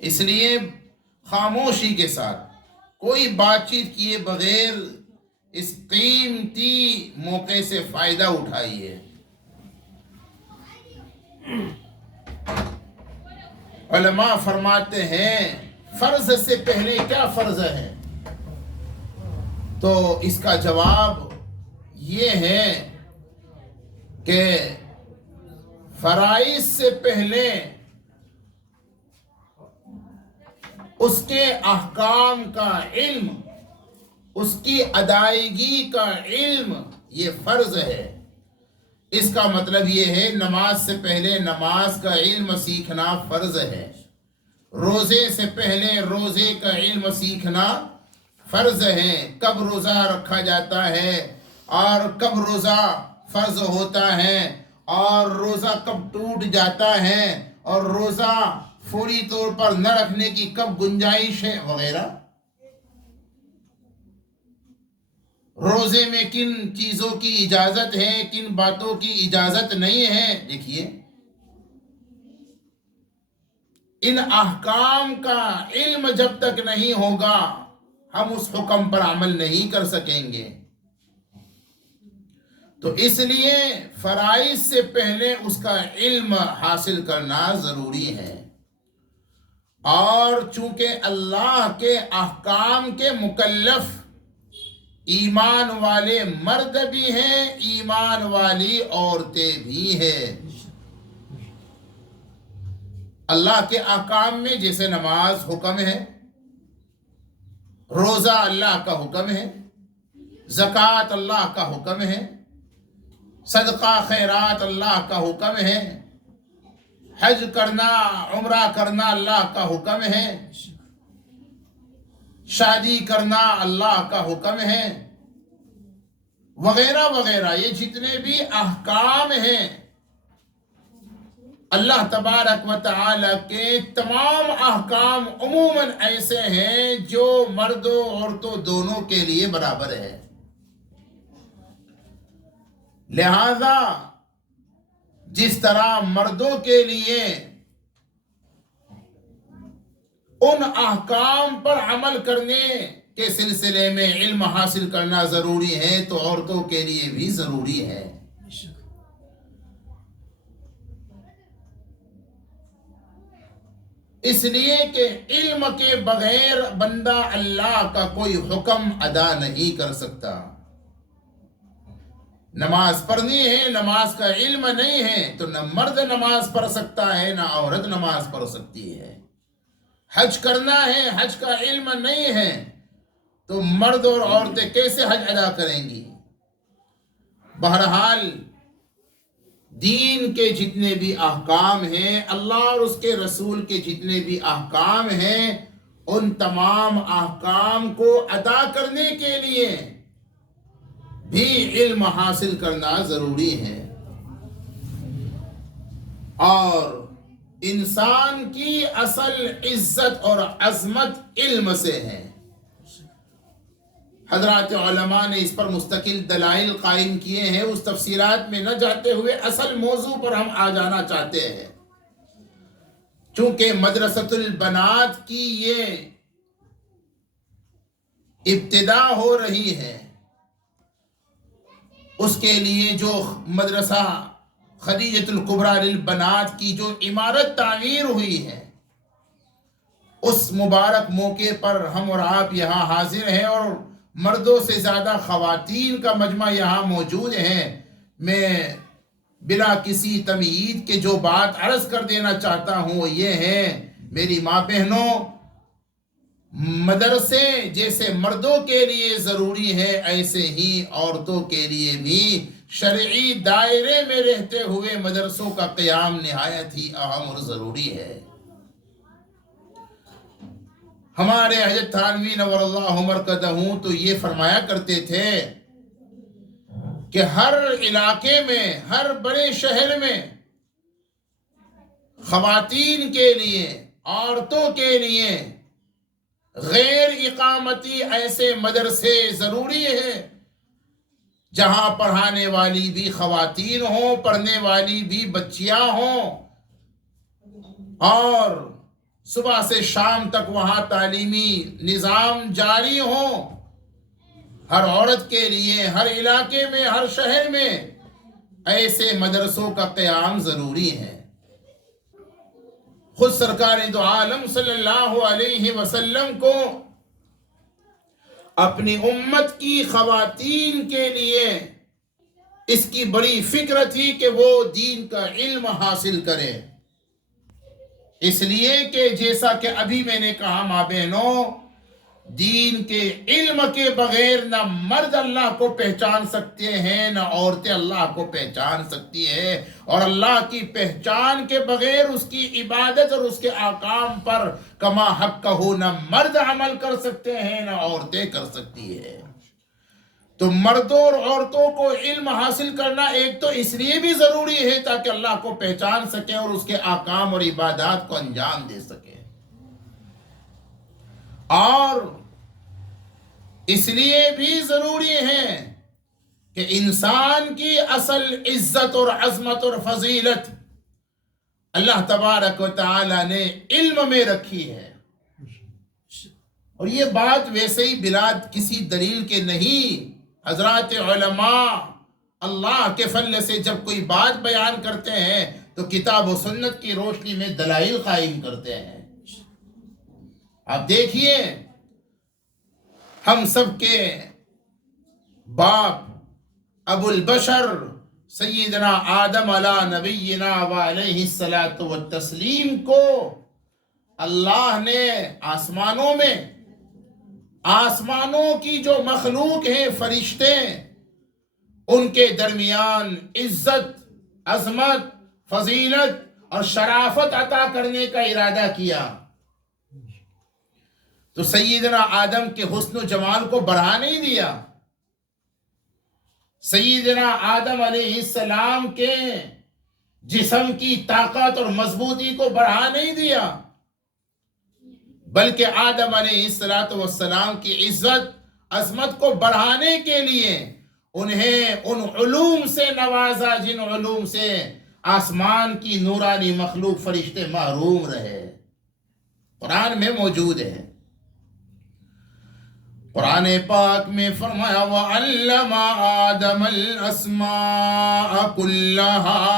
اس لیے خاموشی کے ساتھ کوئی بات چیت کیے بغیر اس قیمتی موقع سے فائدہ اٹھائیے۔ علماء فرماتے ہیں فرض سے پہلے کیا فرض ہے؟ تو اس کا جواب یہ ہے کہ فرائض سے پہلے اس کے احکام کا علم، اس کی ادائیگی کا علم، یہ فرض ہے۔ اس کا مطلب یہ ہے نماز سے پہلے نماز کا علم سیکھنا فرض ہے، روزے سے پہلے روزے کا علم سیکھنا فرض ہے، کب روزہ رکھا جاتا ہے اور کب روزہ فرض ہوتا ہے اور روزہ کب ٹوٹ جاتا ہے اور روزہ فوری طور پر نہ رکھنے کی کب گنجائش ہے وغیرہ۔ روزے میں کن چیزوں کی اجازت ہے، کن باتوں کی اجازت نہیں ہے۔ دیکھیے ان احکام کا علم جب تک نہیں ہوگا ہم اس حکم پر عمل نہیں کر سکیں گے۔ تو اس لیے فرائض سے پہلے اس کا علم حاصل کرنا ضروری ہے، اور چونکہ اللہ کے احکام کے مکلف ایمان والے مرد بھی ہیں، ایمان والی عورتیں بھی ہیں۔ اللہ کے احکام میں جیسے نماز حکم ہے، روزہ اللہ کا حکم ہے، زکوٰۃ اللہ کا حکم ہے، صدقہ خیرات اللہ کا حکم ہے، حج کرنا عمرہ کرنا اللہ کا حکم ہے، شادی کرنا اللہ کا حکم ہے، وغیرہ وغیرہ۔ یہ جتنے بھی احکام ہیں اللہ تبارک و تعالی کے تمام احکام عموماً ایسے ہیں جو مردوں عورتوں دونوں کے لیے برابر ہے۔ لہذا جس طرح مردوں کے لیے ان احکام پر عمل کرنے کے سلسلے میں علم حاصل کرنا ضروری ہے تو عورتوں کے لیے بھی ضروری ہے۔ اس لیے کہ علم کے بغیر بندہ اللہ کا کوئی حکم ادا نہیں کر سکتا۔ نماز پڑھنی ہے، نماز کا علم نہیں ہے تو نہ مرد نماز پڑھ سکتا ہے نہ عورت نماز پڑھ سکتی ہے۔ حج کرنا ہے، حج کا علم نہیں ہے تو مرد اور عورتیں کیسے حج ادا کریں گی؟ بہرحال دین کے جتنے بھی احکام ہیں، اللہ اور اس کے رسول کے جتنے بھی احکام ہیں، ان تمام احکام کو ادا کرنے کے لیے بھی علم حاصل کرنا ضروری ہے۔ اور انسان کی اصل عزت اور عظمت علم سے ہے۔ حضرات علماء نے اس پر مستقل دلائل قائم کیے ہیں، اس تفصیلات میں نہ جاتے ہوئے اصل موضوع پر ہم آ جانا چاہتے ہیں۔ چونکہ مدرسۃ البنات کی یہ ابتدا ہو رہی ہے، اس کے لیے جو مدرسہ خدیجۃ الکبریٰ للبنات کی جو عمارت تعمیر ہوئی ہے، اس مبارک موقع پر ہم اور آپ یہاں حاضر ہیں اور مردوں سے زیادہ خواتین کا مجمع یہاں موجود ہے۔ میں بلا کسی تمہید کے جو بات عرض کر دینا چاہتا ہوں وہ یہ ہے، میری ماں بہنوں، مدرسے جیسے مردوں کے لیے ضروری ہے ایسے ہی عورتوں کے لیے بھی شرعی دائرے میں رہتے ہوئے مدرسوں کا قیام نہایت ہی اہم اور ضروری ہے۔ ہمارے حضرت تھانوی نور اللہ مرکزہ تو یہ فرمایا کرتے تھے کہ ہر علاقے میں، ہر بڑے شہر میں خواتین کے لیے، عورتوں کے لیے غیر اقامتی ایسے مدرسے ضروری ہیں جہاں پڑھانے والی بھی خواتین ہوں، پڑھنے والی بھی بچیاں ہوں، اور صبح سے شام تک وہاں تعلیمی نظام جاری ہوں، ہر عورت کے لیے ہر علاقے میں ہر شہر میں ایسے مدرسوں کا قیام ضروری ہے۔ خود سرکار دو عالم صلی اللہ علیہ وسلم کو اپنی امت کی خواتین کے لیے اس کی بڑی فکر تھی کہ وہ دین کا علم حاصل کرے، اس لیے کہ جیسا کہ ابھی میں نے کہا ماں بہنوں، دین کے علم کے بغیر نہ مرد اللہ کو پہچان سکتے ہیں نہ عورتیں اللہ کو پہچان سکتی ہیں، اور اللہ کی پہچان کے بغیر اس کی عبادت اور اس کے احکام پر کما حق ہو نہ مرد عمل کر سکتے ہیں نہ عورتیں کر سکتی ہیں۔ تو مردوں اور عورتوں کو علم حاصل کرنا ایک تو اس لیے بھی ضروری ہے تاکہ اللہ کو پہچان سکیں اور اس کے احکام اور عبادات کو انجام دے سکیں، اور اس لیے بھی ضروری ہے کہ انسان کی اصل عزت اور عظمت اور فضیلت اللہ تبارک و تعالی نے علم میں رکھی ہے، اور یہ بات ویسے ہی بلا کسی دلیل کے نہیں۔ حضرات علماء اللہ کے فضل سے جب کوئی بات بیان کرتے ہیں تو کتاب و سنت کی روشنی میں دلائل قائم کرتے ہیں۔ آپ دیکھیے، ہم سب کے باپ ابو البشر سیدنا آدم علی نبینا و علیہ الصلاۃ والتسلیم کو اللہ نے آسمانوں کی جو مخلوق ہیں فرشتے، ان کے درمیان عزت، عظمت، فضیلت اور شرافت عطا کرنے کا ارادہ کیا، تو سیدنا آدم کے حسن و جمال کو بڑھا نہیں دیا، سیدنا آدم علیہ السلام کے جسم کی طاقت اور مضبوطی کو بڑھا نہیں دیا، بلکہ آدم علیہ السلام کی عزت عظمت کو بڑھانے کے لیے انہیں ان علوم سے نوازا جن علوم سے آسمان کی نورانی مخلوق فرشتے محروم رہے۔ قرآن میں موجود ہے، قرآن پاک میں فرمایا وَعَلَّمَ آدَمَ الْأَسْمَاءَ كُلَّهَا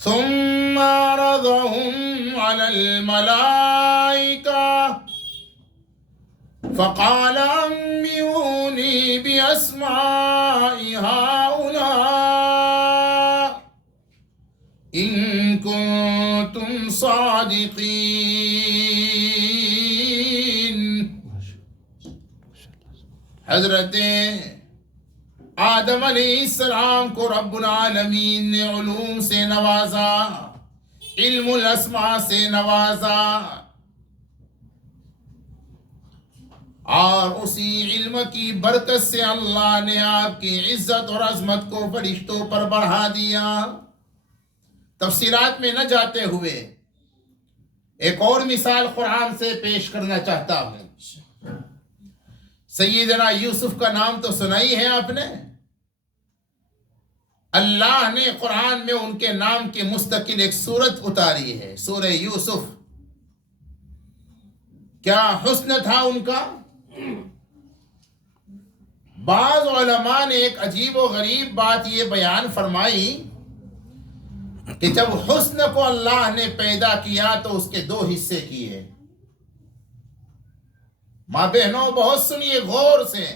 ثم عرضهم على الملائكة فقال أنبئوني بأسماء هؤلاء إن كنتم صادقين۔ حضرت آدم علیہ السلام کو رب العالمین نے علوم سے نوازا، علم الاسماء سے نوازا، اور اسی علم کی برکت سے اللہ نے آپ کی عزت اور عظمت کو فرشتوں پر بڑھا دیا۔ تفصیلات میں نہ جاتے ہوئے ایک اور مثال قرآن سے پیش کرنا چاہتا ہوں۔ سیدنا یوسف کا نام تو سنا ہی ہے آپ نے، اللہ نے قرآن میں ان کے نام کی مستقل ایک سورت اتاری ہے، سورہ یوسف۔ کیا حسن تھا ان کا؟ بعض علماء نے ایک عجیب و غریب بات یہ بیان فرمائی کہ جب حسن کو اللہ نے پیدا کیا تو اس کے دو حصے کیے۔ ماں بہنوں بہت سنیے غور سے،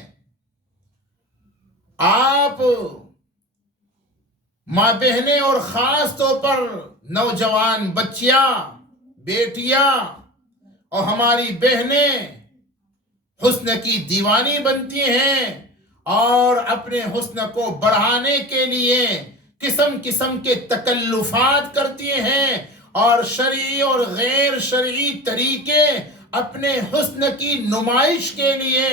آپ ماں بہنیں اور خاص طور پر نوجوان بچیاں، بیٹیاں اور ہماری بہنیں حسن کی دیوانی بنتی ہیں اور اپنے حسن کو بڑھانے کے لیے قسم قسم کے تکلفات کرتی ہیں اور شرعی اور غیر شرعی طریقے اپنے حسن کی نمائش کے لیے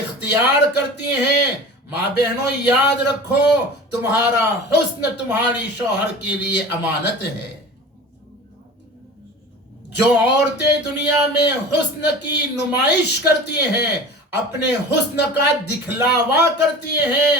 اختیار کرتی ہیں۔ ماں بہنوں یاد رکھو، تمہارا حسن تمہاری شوہر کے لیے امانت ہے۔ جو عورتیں دنیا میں حسن کی نمائش کرتی ہیں، اپنے حسن کا دکھلاوا کرتی ہیں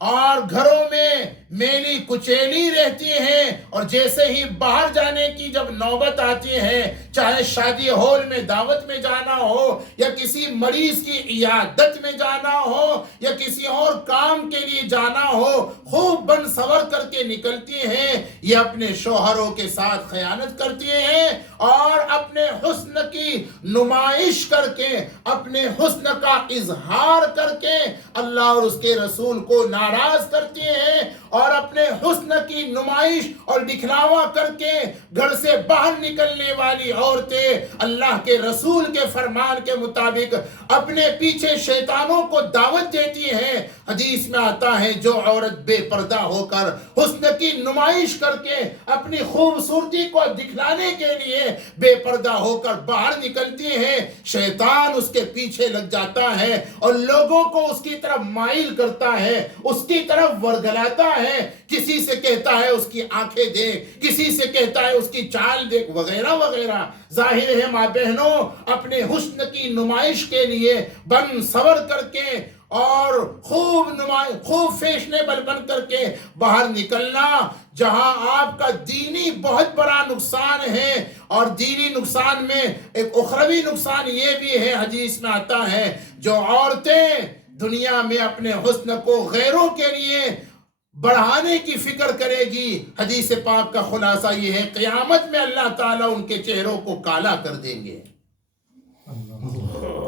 اور گھروں میں میلی کچیلی رہتی ہیں، اور جیسے ہی باہر جانے کی جب نوبت آتی ہے، چاہے شادی ہال میں دعوت میں جانا ہو، یا کسی مریض کی عیادت میں جانا ہو، یا کسی اور کام کے لیے جانا ہو، خوب بن سور کر کے نکلتی ہیں۔ یہ اپنے شوہروں کے ساتھ خیانت کرتی ہیں اور اپنے حسن کی نمائش کر کے، اپنے حسن کا اظہار کر کے اللہ اور اس کے رسول کو ناراض کرتی ہیں، اور اپنے حسن کی نمائش اور دکھلاوا کر کے گھر سے باہر نکلنے والی عورتیں اللہ کے رسول کے فرمان کے مطابق اپنے پیچھے شیطانوں کو دعوت دیتی ہیں۔ حدیث میں آتا ہے جو عورت بے پردہ ہو کر حسن کی نمائش کر کے اپنی خوبصورتی کو دکھلانے کے لیے بے پردہ ہو کر باہر نکلتی ہے، شیطان اس کے پیچھے لگ جاتا ہے اور لوگوں کو اس کی طرف مائل کرتا ہے، اس کی طرف ورگلاتا ہے، کسی سے کہتا ہے اس کی آنکھیں دیکھ، کسی سے کہتا ہے اس کی چال دیکھ، وغیرہ وغیرہ۔ ظاہر ہے ماں بہنوں، اپنے حسن کی نمائش کے لیے بن سور کر کے اور خوب فیشنیبل بن کر کے باہر نکلنا، جہاں آپ کا دینی بہت بڑا نقصان ہے، اور دینی نقصان میں ایک اخروی نقصان یہ بھی ہے، حدیث میں آتا ہے جو عورتیں دنیا میں اپنے حسن کو غیروں کے لیے بڑھانے کی فکر کرے گی، حدیث پاک کا خلاصہ یہ ہے قیامت میں اللہ تعالیٰ ان کے چہروں کو کالا کر دیں گے۔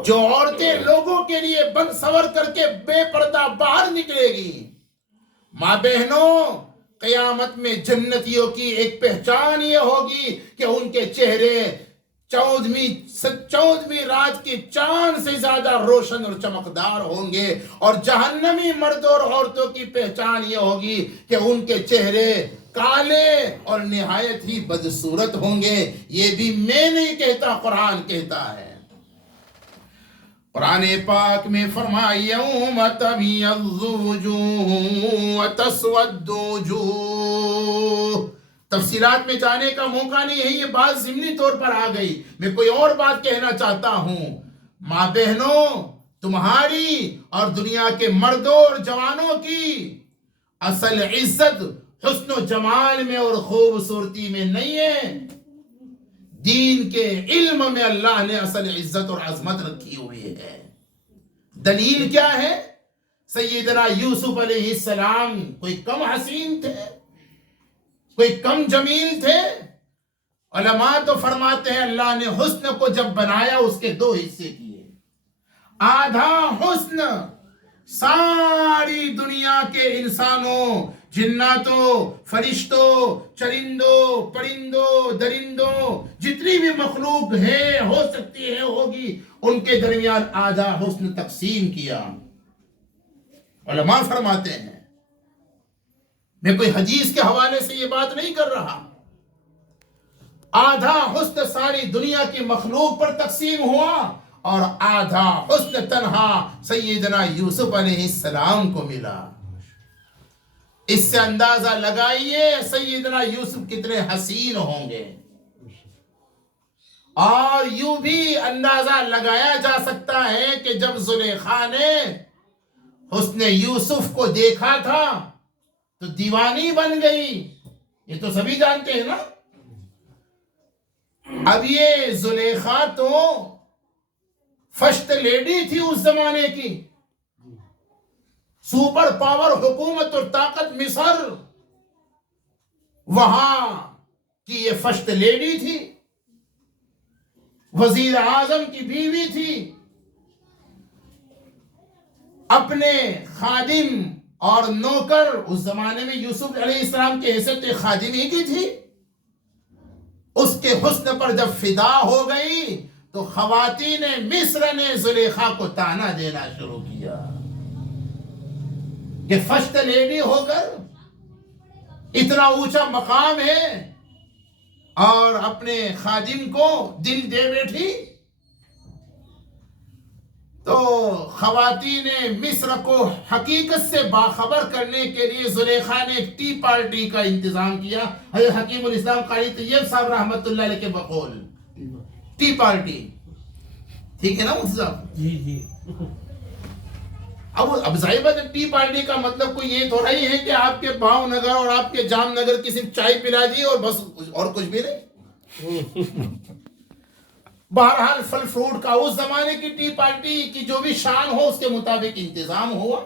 جو عورتیں لوگوں کے لیے بن سور کر کے بے پردہ باہر نکلے گی، ماں بہنوں، قیامت میں جنتیوں کی ایک پہچان یہ ہوگی کہ ان کے چہرے 14ویں رات کی چاند سے زیادہ روشن اور چمکدار ہوں گے، اور جہنمی مردوں اور عورتوں کی پہچان یہ ہوگی کہ ان کے چہرے کالے اور نہایت ہی بدصورت ہوں گے۔ یہ بھی میں نہیں کہتا، قرآن کہتا ہے۔ قرآن پاک میں فرمایا یوم تبیض وجوہ وتسود وجوہ۔ تفصیلات میں جانے کا موقع نہیں ہے، یہ بات ضمنی طور پر آ گئی، میں کوئی اور بات کہنا چاہتا ہوں۔ ماں بہنوں، تمہاری اور دنیا کے مردوں اور جوانوں کی اصل عزت حسن و جمال میں اور خوبصورتی میں نہیں ہے، دین کے علم میں اللہ نے اصل عزت اور عظمت رکھی ہوئی ہے۔ دلیل کیا ہے؟ سیدنا یوسف علیہ السلام کوئی کم حسین تھے، کوئی کم جمیل تھے؟ علماء تو فرماتے ہیں اللہ نے حسن کو جب بنایا اس کے دو حصے کیے، آدھا حسن ساری دنیا کے انسانوں، جناتوں، فرشتوں، چرندوں، پرندوں، درندوں، جتنی بھی مخلوق ہے، ہو سکتی ہے، ہوگی، ان کے درمیان آدھا حسن تقسیم کیا۔ علماء فرماتے ہیں، میں کوئی حدیث کے حوالے سے یہ بات نہیں کر رہا، آدھا حسن ساری دنیا کی مخلوق پر تقسیم ہوا اور آدھا حسن تنہا سیدنا یوسف علیہ السلام کو ملا۔ اس سے اندازہ لگائیے سیدنا یوسف کتنے حسین ہوں گے، اور یوں بھی اندازہ لگایا جا سکتا ہے کہ جب زلیخا نے حسن یوسف کو دیکھا تھا تو دیوانی بن گئی، یہ تو سبھی جانتے ہیں نا۔ اب یہ زلیخا تو فرسٹ لیڈی تھی اس زمانے کی، سپر پاور حکومت اور طاقت مصر، وہاں کی یہ فرسٹ لیڈی تھی، وزیر اعظم کی بیوی تھی، اپنے خادم اور نوکر، اس زمانے میں یوسف علیہ السلام کی حیثیت خادم ہی کی تھی، اس کے حسن پر جب فدا ہو گئی تو خواتین مصر نے زلیخا کو طعنہ دینا شروع کیا کہ فرسٹ لیڈی ہو کر اتنا اونچا مقام ہے اور اپنے خادم کو دل دے بیٹھی۔ تو خواتین مصر کو حقیقت سے باخبر کرنے کے لیے زلیخا نے ایک ٹی پارٹی کا انتظام کیا، حضرت حکیم الاسلام قاری طیب صاحب رحمۃ اللہ علیہ کے بقول ٹی پارٹی، ٹھیک ہے نا مفتی صاحب؟ جی جی۔ اب ظاہر بات ہے ٹی پارٹی کا مطلب کوئی یہ تھوڑا ہی ہے کہ آپ کے بھاؤ نگر اور آپ کے جام نگر کی صرف چائے پلا دی اور بس اور کچھ بھی نہیں. بہرحال پھل فروٹ کا اس زمانے کی ٹی پارٹی کی جو بھی شان ہو اس کے مطابق انتظام ہوا.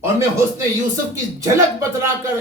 اور میں حسن یوسف کی جھلک بتلا کر